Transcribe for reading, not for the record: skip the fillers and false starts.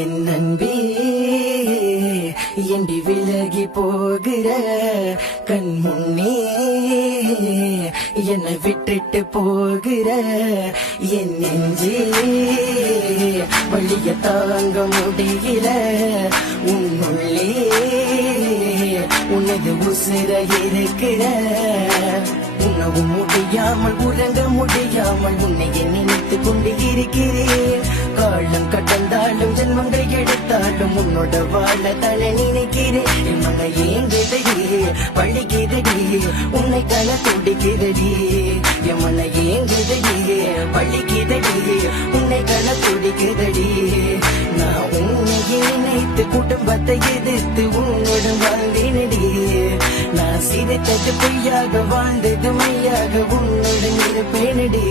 என் அன்பே எண்டி விலகி போகிற கண் முன்னே என்னை விட்டுட்டு போகிற என் நெஞ்சே வழிய தாங்க முடியல உன்னுள்ளே உனது உசிர இருக்கிற உணவும் முடியாமல் உறங்க முடியாமல் உன்னை நினைத்து கொண்டு இருக்கிறேன். காலம் கடந்தாலும் ஜென்மங்கள் எடுத்தாலும் உன்னோட வாழ தலை நினைக்கிறேன். என் மன ஏங்குதடி வழிகிறடி உன்னை தல துடிக்கிறடி. என் மன ஏங்குதடி வழிகிறடி உன்னை தல துடிக்கிறடி. நான் உன்னை நினைத்து குடும்பத்தை எதிர்த்து உன்னுடன் வாழ்ந்தேனடி. நான் சிரித்தது பொய்யாக வாழ்ந்தது மையாக உன்னுடன் இருப்பேனடி.